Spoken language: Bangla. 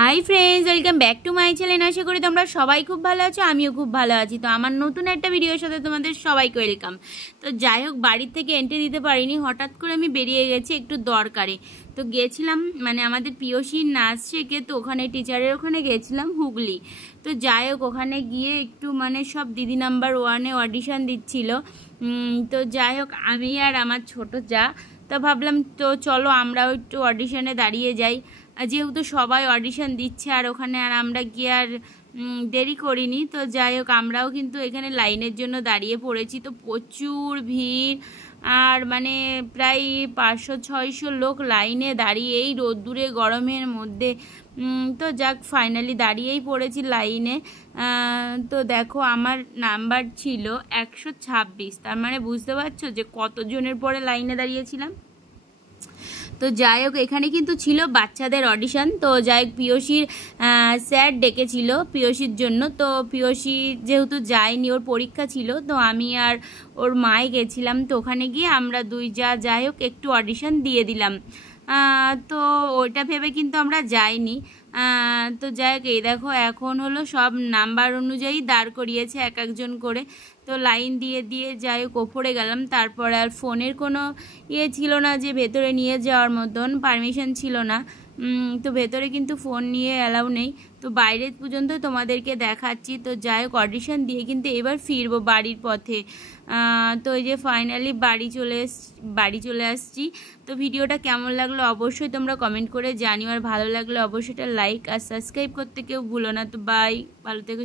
High friends, welcome back to my channel. আশা করি তোমরা সবাই খুব ভালো আছো, আমিও খুব ভালো আছি। তো আমার নতুন একটা ভিডিওর সাথে তোমাদের সবাইকে ওয়েলকাম। তো যাই হোক, বাড়ির থেকে এন্ট্রি দিতে পারিনি, হঠাৎ করে আমি বেরিয়ে গেছি একটু দরকারে। তো গেছিলাম মানে আমাদের পিওসির নাচ শেখে, তো ওখানে টিচারের ওখানে গেছিলাম হুগলি। তো যাই হোক, ওখানে গিয়ে একটু মানে সব দিদি নাম্বার 1-এ অডিশন দিচ্ছিল। তো যাই হোক, আমি আর আমার ছোটো যা, তো ভাবলাম তো চলো আমরাও একটু অডিশনে দাঁড়িয়ে যাই, যেহেতু সবাই অডিশন দিচ্ছে। আর ওখানে আর আমরা গিয়ে আর দেরি করিনি। তো যাই হোক, আমরাও কিন্তু এখানে লাইনের জন্য দাঁড়িয়ে পড়েছি। তো প্রচুর ভিড়, আর মানে প্রায় 500-600 লোক লাইনে দাঁড়িয়ে এই রোদ্দুরে গরমের মধ্যে। তো যাক, ফাইনালি দাঁড়িয়েই পড়েছি লাইনে। তো দেখো, আমার নাম্বার ছিল 126। তার মানে বুঝতে পারছো যে কতজনের পরে লাইনে দাঁড়িয়েছিলাম। তো যাই হোক, এখানে কিন্তু ছিল বাচ্চাদের অডিশন। তো যাই হোক, পিওসির স্যার ডেকেছিল পিওসির জন্য। তো পিওসি যেহেতু যায়নি, ওর পরীক্ষা ছিল, তো আমি আর ওর মাই গেছিলাম। তো ওখানে গিয়ে আমরা যাই হোক একটু অডিশন দিয়ে দিলাম। তো ওইটা ভেবে কিন্তু আমরা যাইনি। তো যাই হোক, এই দেখো এখন হলো সব নাম্বার অনুযায়ী দাঁড় করিয়েছে এক একজন করে। তো লাইন দিয়ে দিয়ে যাই হোক ওপরে গেলাম। তারপরে আর ফোনের কোনো ছিল না যে ভেতরে নিয়ে যাওয়ার মতন, পারমিশন ছিল না। তো ভেতরে কিন্তু ফোন নিয়ে অ্যালাউ নেই। তো বাইরে পর্যন্ত তোমাদেরকে দেখাচ্ছি। তো যাই হোক, অডিশন দিয়ে কিন্তু এবার ফিরবো বাড়ির পথে। তো এই যে ফাইনালি বাড়ি চলে আসছি। তো ভিডিওটা কেমন লাগলো অবশ্যই তোমরা কমেন্ট করে জানিও, আর ভালো লাগলে অবশ্যই একটা লাইক আর সাবস্ক্রাইব করতে কেউ ভুলো না। তো বাই, ভালো থেকো।